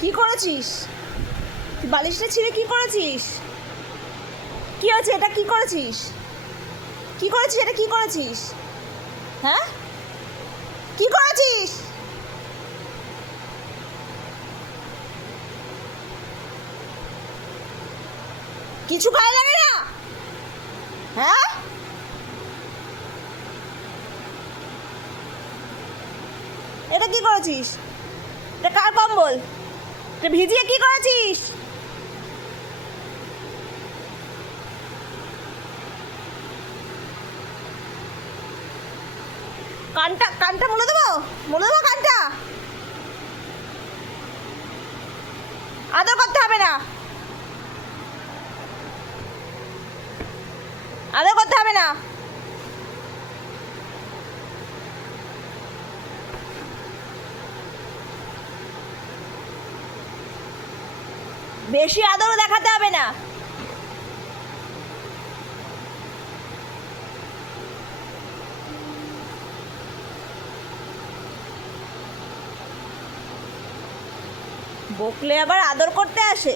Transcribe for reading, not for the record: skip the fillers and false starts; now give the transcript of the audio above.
কি করেছিস? তুই বালিশটা ছিঁড়ে কি করেছিস? কি হয়েছে? এটা কি করেছিস? কি করেছিস? এটা কি করেছিস? হ্যাঁ, কি করেছিস? কিছু গায়ে লাগে না? হ্যাঁ, এটা কি করেছিস? এটা কার কম্বল? এটা ভিজিয়ে কি করেছিস? কানটা কানটা মুলে দেবো? মুলে দেবো কানটা? আদর করতে হবে না, আদর করতে হবে না। বেশি আদরও দেখাতে হবে না। বকলে আবার আদর করতে আসে?